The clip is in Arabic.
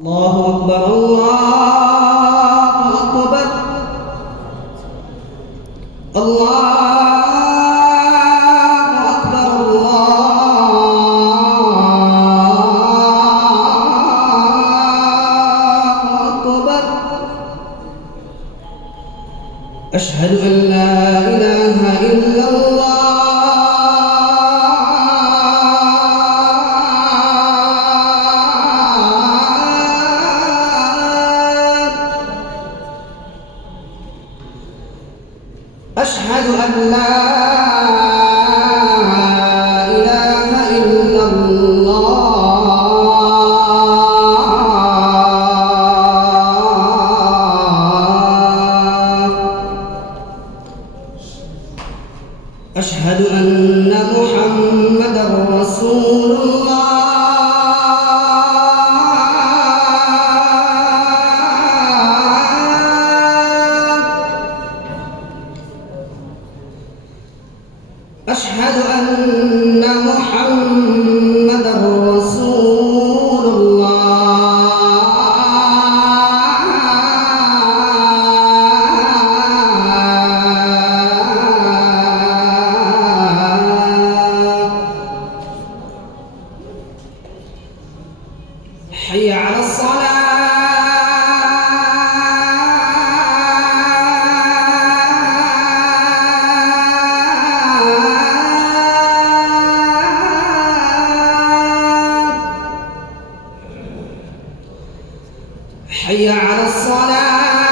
الله أكبر الله أكبر الله أكبر الله أكبر. أشهد أن لا إله إلا الله. أشهد أن لا إله إلا الله. أشهد أن محمدًا رسول الله. أشهد أن محمدًا رسول الله. حي على الصلاة. حي على الصلاة.